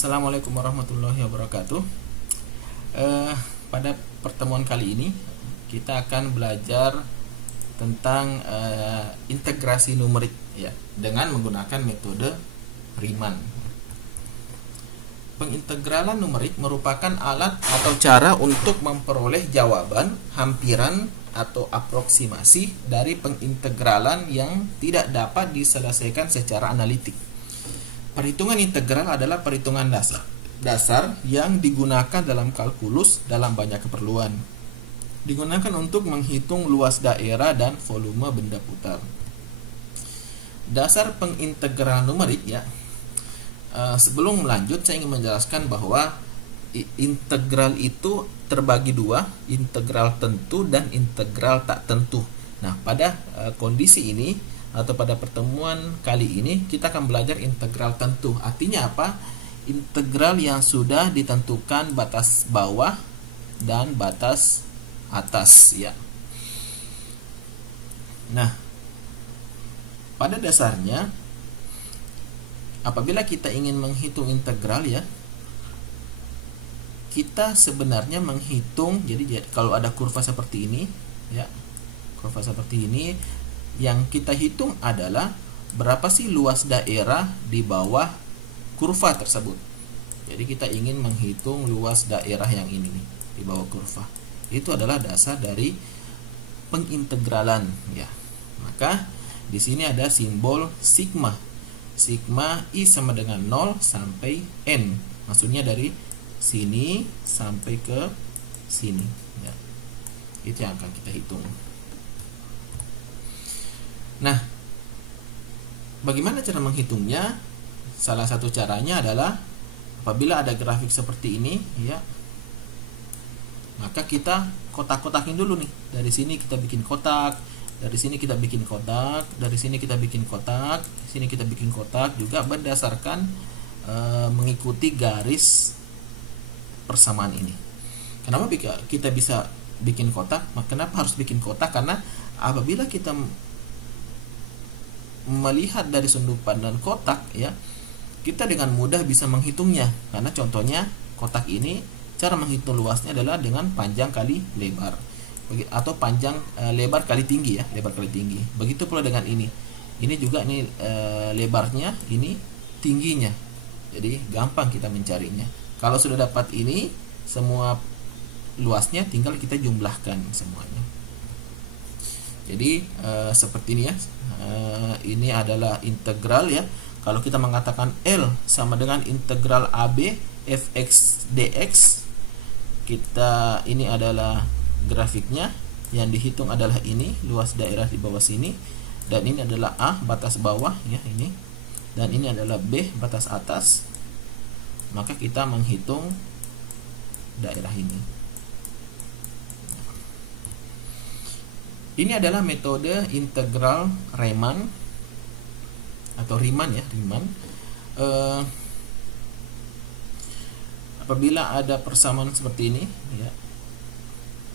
Assalamualaikum warahmatullahi wabarakatuh. Pada pertemuan kali ini kita akan belajar tentang integrasi numerik ya, dengan menggunakan metode Riemann. Pengintegralan numerik merupakan alat atau cara untuk memperoleh jawaban, hampiran atau aproksimasi dari pengintegralan yang tidak dapat diselesaikan secara analitik. Perhitungan integral adalah perhitungan dasar yang digunakan dalam kalkulus dalam banyak keperluan. Digunakan untuk menghitung luas daerah dan volume benda putar. Dasar pengintegral numerik ya. Sebelum lanjut saya ingin menjelaskan bahwa integral itu terbagi dua, integral tentu dan integral tak tentu. Nah, pada kondisi ini atau pada pertemuan kali ini kita akan belajar integral tentu. Artinya apa? Integral yang sudah ditentukan batas bawah dan batas atas ya. Nah, pada dasarnya apabila kita ingin menghitung integral ya, kita sebenarnya menghitung, jadi kalau ada kurva seperti ini ya, kurva seperti ini, yang kita hitung adalah berapa sih luas daerah di bawah kurva tersebut. Jadi kita ingin menghitung luas daerah yang ini nih, di bawah kurva. Itu adalah dasar dari pengintegralan ya. Maka di sini ada simbol sigma. Sigma I sama dengan 0 sampai N. Maksudnya dari sini sampai ke sini ya. Itu yang akan kita hitung. Nah, bagaimana cara menghitungnya? Salah satu caranya adalah apabila ada grafik seperti ini ya, maka kita kotak-kotakin dulu nih. Dari sini kita bikin kotak, dari sini kita bikin kotak, dari sini kita bikin kotak, sini kita bikin kotak, juga berdasarkan mengikuti garis persamaan ini. Kenapa kita bisa bikin kotak? Kenapa harus bikin kotak? Karena apabila kita melihat dari sudut pandang kotak ya, kita dengan mudah bisa menghitungnya. Karena contohnya kotak ini cara menghitung luasnya adalah dengan panjang kali lebar, atau panjang lebar kali tinggi ya, lebar kali tinggi. Begitu pula dengan ini juga nih lebarnya, ini tingginya. Jadi gampang kita mencarinya. Kalau sudah dapat ini semua luasnya, tinggal kita jumlahkan semuanya. Jadi seperti ini ya. Ini adalah integral ya. Kalau kita mengatakan L sama dengan integral AB fx dx, kita ini adalah grafiknya. Yang dihitung adalah ini, luas daerah di bawah sini, dan ini adalah A, batas bawah ya ini, dan ini adalah B, batas atas. Maka kita menghitung daerah ini. Ini adalah metode integral Riemann atau Riemann ya, Riemann. Apabila ada persamaan seperti ini ya,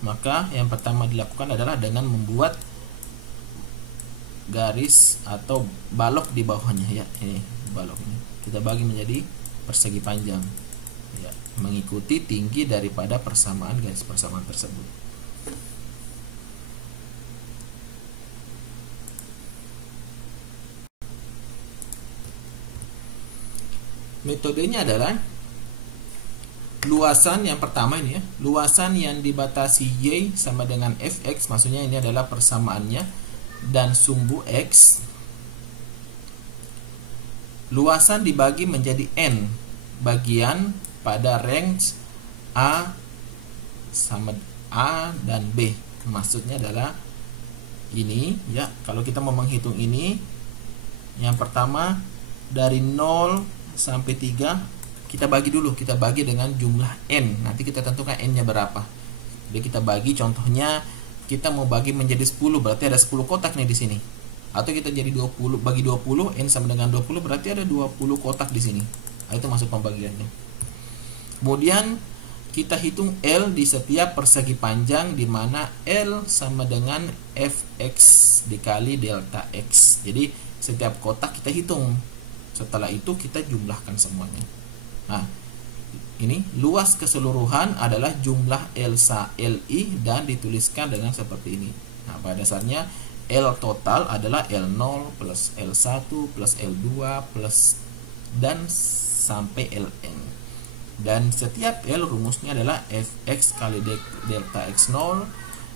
maka yang pertama dilakukan adalah dengan membuat garis atau balok di bawahnya ya. Ini balok ini kita bagi menjadi persegi panjang ya, mengikuti tinggi daripada persamaan garis persamaan tersebut. Metodenya adalah luasan yang pertama ini ya, luasan yang dibatasi Y sama dengan Fx, maksudnya ini adalah persamaannya, dan sumbu X. Luasan dibagi menjadi N bagian pada range A sama A dan B. Maksudnya adalah ini ya, kalau kita mau menghitung ini, yang pertama dari 0 sampai 3 kita bagi dulu, kita bagi dengan jumlah N. Nanti kita tentukan N nya berapa. Jadi kita bagi, contohnya kita mau bagi menjadi 10, berarti ada 10 kotak nih di sini. Atau kita jadi 20, bagi 20, N sama dengan 20, berarti ada 20 kotak di sini. Nah, itu masuk pembagiannya. Kemudian kita hitung L di setiap persegi panjang, di mana L sama dengan Fx dikali delta X. Jadi setiap kotak kita hitung. Setelah itu kita jumlahkan semuanya. Nah, ini luas keseluruhan adalah jumlah LI dan dituliskan dengan seperti ini. Nah, pada dasarnya L total adalah L0 plus L1 plus L2 plus dan sampai Ln. Dan setiap L rumusnya adalah Fx kali delta X0,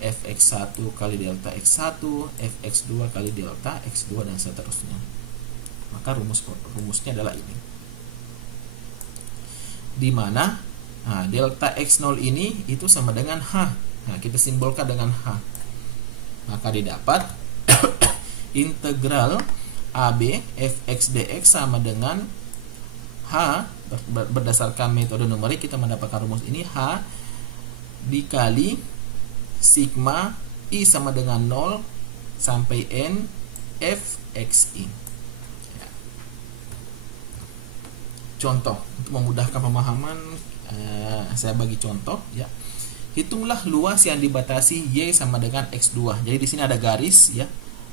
Fx1 kali delta X1, Fx2 kali delta X2 dan seterusnya. Maka rumusnya adalah ini. Di mana delta X0 ini itu sama dengan H. Nah, kita simbolkan dengan H. Maka didapat integral AB Fx dx sama dengan H, berdasarkan metode numerik kita mendapatkan rumus ini, H dikali sigma I sama dengan 0 sampai N Fxi. Ya. Contoh untuk memudahkan pemahaman, saya bagi contoh ya. Hitunglah luas yang dibatasi Y sama dengan X2. Jadi di sini ada garis ya.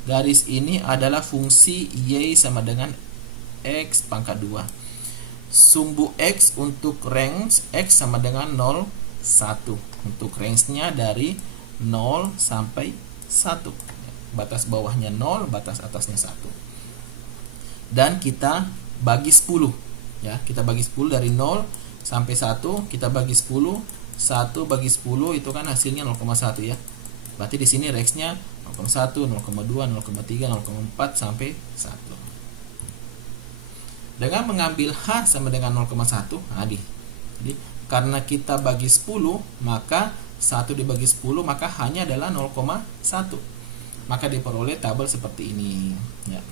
Garis ini adalah fungsi Y sama dengan X pangkat 2. Sumbu X untuk range X sama dengan 0, 1. Untuk range-nya dari 0 sampai 1. Batas bawahnya 0, batas atasnya 1. Dan kita bagi 10. Ya, kita bagi 10 dari 0 sampai 1, kita bagi 10. 1 bagi 10 itu kan hasilnya 0,1 ya. Berarti di sini range-nya 0,1, 0,2, 0,3, 0,4 sampai 1. Dengan mengambil H sama dengan 0,1, jadi karena kita bagi 10, maka 1 dibagi 10, maka H-nya adalah 0,1. Maka diperoleh tabel seperti ini. Ya.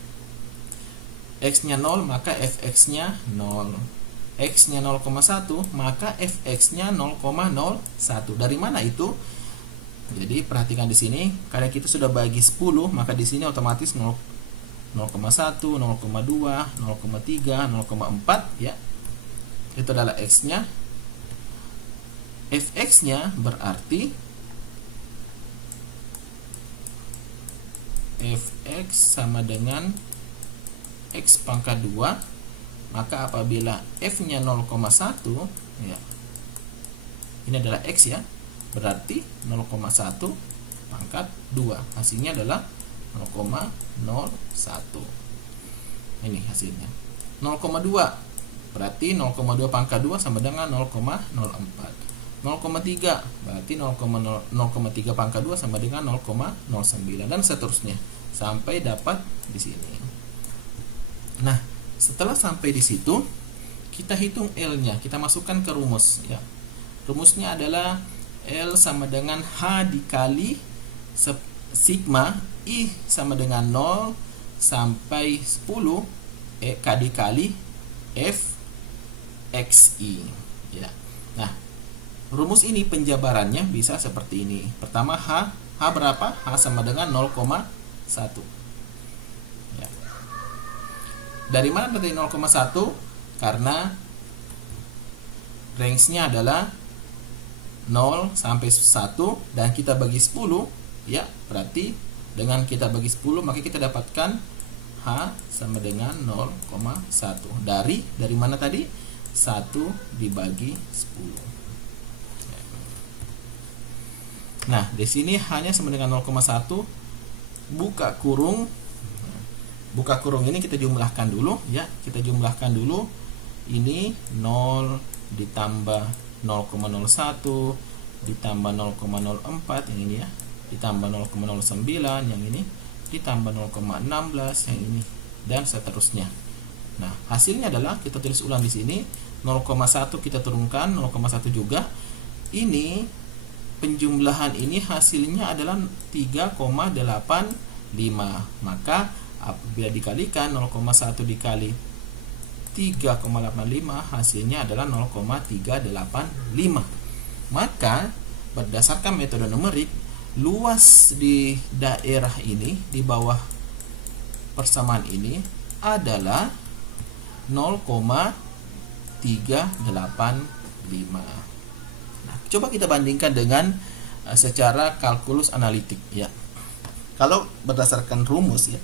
X-nya 0, maka Fx-nya 0. X-nya 0,1, maka Fx-nya 0,01. Dari mana itu? Jadi perhatikan di sini, karena kita sudah bagi 10, maka di sini otomatis 0,1, 0,2, 0,3, 0,4 ya. Itu adalah X-nya. Fx-nya berarti Fx sama dengan X pangkat 2. Maka apabila F-nya 0,1 ya. Ini adalah X ya. Berarti 0,1 pangkat 2. Hasilnya adalah 0,01. Ini hasilnya 0,2. Berarti 0,2 pangkat 2 sama dengan 0,04. 0,3 berarti 0,3 pangkat 2 sama dengan 0,09 dan seterusnya sampai dapat di sini. Nah, setelah sampai di situ kita hitung L-nya, kita masukkan ke rumus ya. Rumusnya adalah L sama dengan H dikali sigma I sama dengan 0 sampai 10 K dikali F XI ya. Nah, rumus ini penjabarannya bisa seperti ini. Pertama H berapa? H sama dengan 0,1 ya. Dari mana dari 0,1? Karena range-nya adalah 0 sampai 1 dan kita bagi 10 ya, berarti dengan kita bagi 10 maka kita dapatkan H sama dengan 0,1. Dari mana tadi? 1 dibagi 10. Nah, di sini hanya sama dengan 0,1. Buka kurung. Buka kurung ini kita jumlahkan dulu ya. Kita jumlahkan dulu. Ini 0 ditambah 0,01 ditambah 0,04 yang ini ya, ditambah 0,09 yang ini, ditambah 0,16 yang ini dan seterusnya. Nah, hasilnya adalah kita tulis ulang di sini 0,1 kita turunkan 0,1 juga. Ini penjumlahan ini hasilnya adalah 3,85. Maka apabila dikalikan 0,1 dikali 3,85 hasilnya adalah 0,385. Maka berdasarkan metode numerik, luas di daerah ini di bawah persamaan ini adalah 0,385. Nah, coba kita bandingkan dengan secara kalkulus analitik ya. Kalau berdasarkan rumus ya,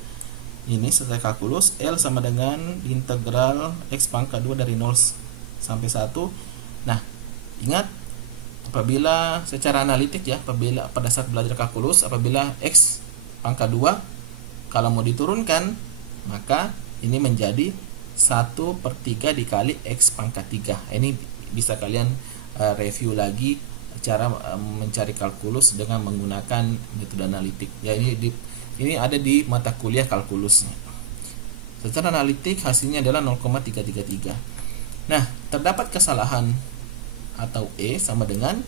ini secara kalkulus L sama dengan integral X pangkat 2 dari 0 sampai 1. Nah, ingat, apabila secara analitik ya, apabila pada saat belajar kalkulus, apabila X pangkat 2, kalau mau diturunkan, maka ini menjadi 1/3 dikali X pangkat 3. Ini bisa kalian review lagi cara mencari kalkulus dengan menggunakan metode analitik. Ya, ini ada di mata kuliah kalkulusnya. Secara analitik hasilnya adalah 0,333. Nah, terdapat kesalahan atau E sama dengan,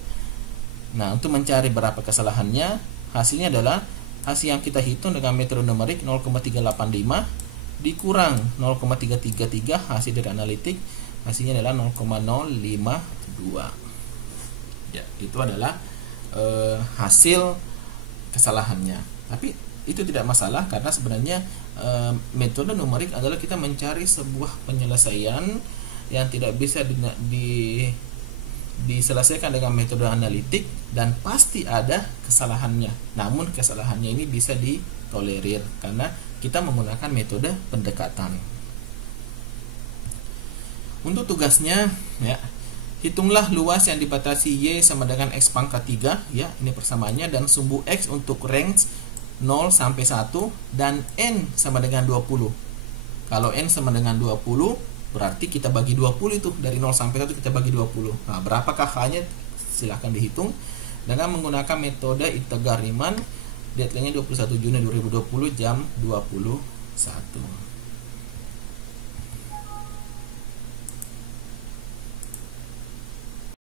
nah untuk mencari berapa kesalahannya, hasilnya adalah hasil yang kita hitung dengan metode numerik 0,385 dikurang 0,333 hasil dari analitik, hasilnya adalah 0,052. Ya, itu adalah hasil kesalahannya. Tapi itu tidak masalah, karena sebenarnya metode numerik adalah kita mencari sebuah penyelesaian yang tidak bisa diselesaikan dengan metode analitik, dan pasti ada kesalahannya. Namun kesalahannya ini bisa ditolerir karena kita menggunakan metode pendekatan. Untuk tugasnya, ya, hitunglah luas yang dibatasi Y sama dengan X pangkat 3, ya, ini persamaannya, dan sumbu X untuk range 0 sampai 1 dan N sama dengan 20. Kalau N sama dengan 20, berarti kita bagi 20 itu, dari 0 sampai 1 kita bagi 20. Nah, berapakah H-nya? Silahkan dihitung dengan menggunakan metode integral Riemann. Deadline-nya 21 Juni 2020 jam 21.